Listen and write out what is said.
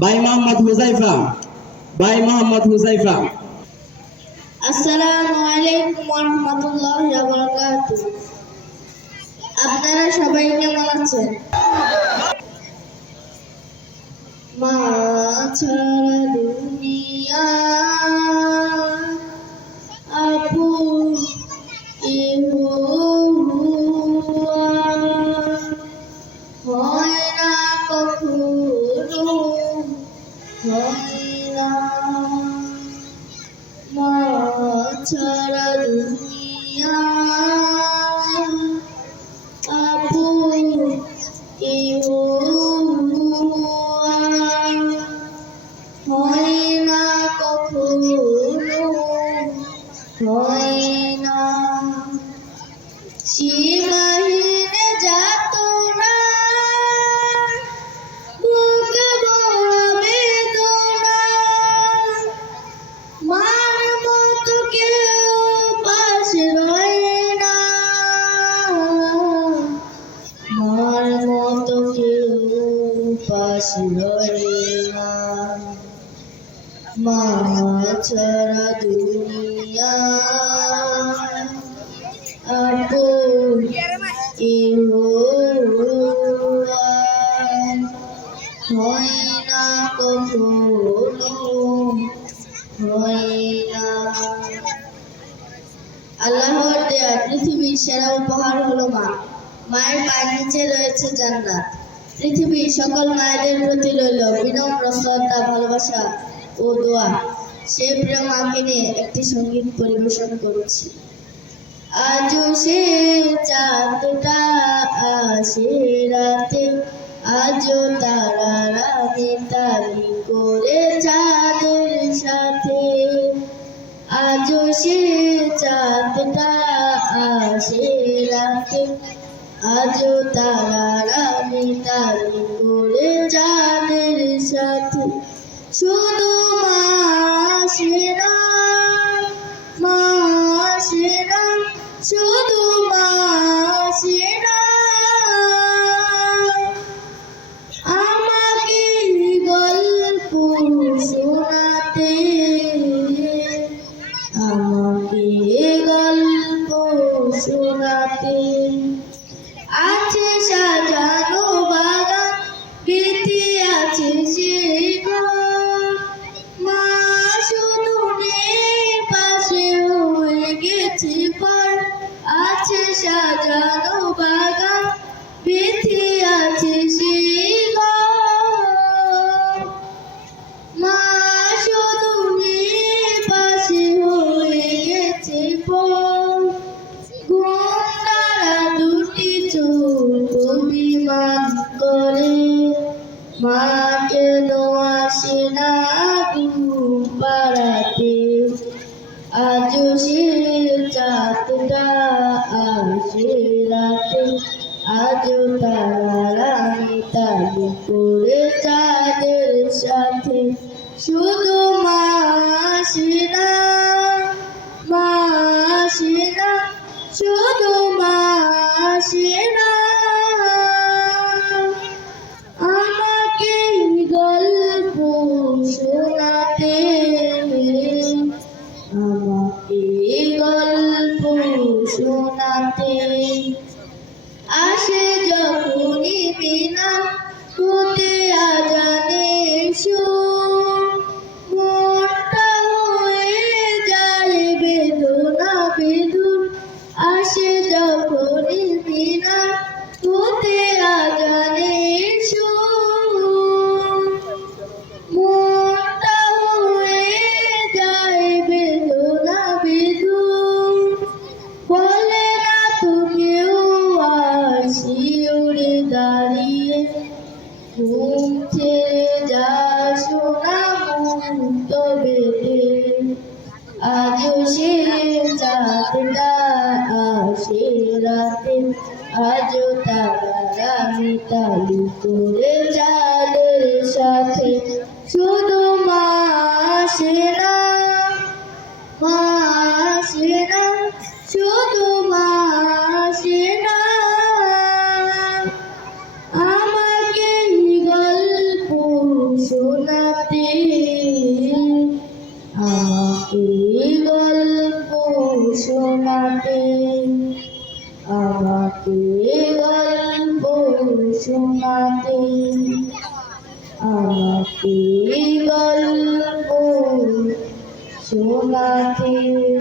ভাই মোহাম্মদ হুজাইফা। ভাই মোহাম্মদ হুজাইফা। আসসালামু আলাইকুম ওয়া রাহমাতুল্লাহি ওয়া বারাকাতুহু। আপনারা সবাই কেমন আছেন? মা ছাড়া দুনিয়া আপু কেহ হয় না কখনো, হয় না। মা ছাড়া দুনিয়া আপু কেহ হয় না কখনো, হয় না। সীমাহীন যাতনা বুক ভরা বেদনা, মার মতো কেউ পাশে রয় না, মার মতো কেউ পাশে রয় না। মা ছাড়া দুনিয়া আপন কেহ হয় না কখনো, হয় না। আল্লাহর দেয়া পৃথিবীর সেরা উপহার হলো মা। মায়ের পায়ের নিচে রয়েছে জান্নাত। পৃথিবীর সকল মায়েদের প্রতি রইল বিনম্র শ্রদ্ধা, ভালোবাসা ও দোয়া। সে প্রিয় মাকে নিয়ে একটি সঙ্গীত পরিবেশন করছি। আজও সে চাঁদটা আসে রাতে, আজও তারারা মিতালি করে চাঁদের সাথে। আজও সে চাঁদটা আসে রাতে, আজও তারারা মিতালি করে চাঁদের সাথে। শুধু মা আসে না, মা আসে না, শুধু মা আসে না। আমাকে গল্প শোনাতে, আমাকে গল্প শোনাতে। আছে সাজানো বাগান, বেঁধে আছে সেই ঘর। মা শুধু নেই পাশে, হয়ে গেছে পর। আছে সাজানো বাগান, বেঁধে আছে সেই ঘর। মা শুধু নেই পাশে, হয়ে গেছে পর। ঘুমটারা দুটি চোখ অভিমান করে, মা কেন আসে না ঘুম পাড়াতে। আজও সে চাঁদটা আসে রাতে, আজও তারারা মিতালি করে চাঁদের সাথে। শুধু মা আসে না, মা আসে না, শুধু মা আসে না। আমাকে গল্প শোনাতে, আমাকে গল্প শোনাতে। আসে যখনই বিনা হতে আজানের সুর, মনটা হয়ে যায় বেদনা বেদুর। আসে যখনই বিনা হতে আজানের সুর, মনটা হয়ে যায় বেদনা বেদুর। বলে না তো কেউ আর শিউরে দাঁড়িয়ে, ঘুম ছেড়ে যা শোনা মুক্ত বেঁধে। আজও সে চাঁদটা আসে রাতে, আজও তারারা মিতালি করে চাঁদের সাথে। শুধু মা আসে না, মা আসে না, শুধু মা আসে না। আমাকে গল্প শোনাতে, আমাকে গল্প শোনাতে, আমাকে গল্প শোনাতে।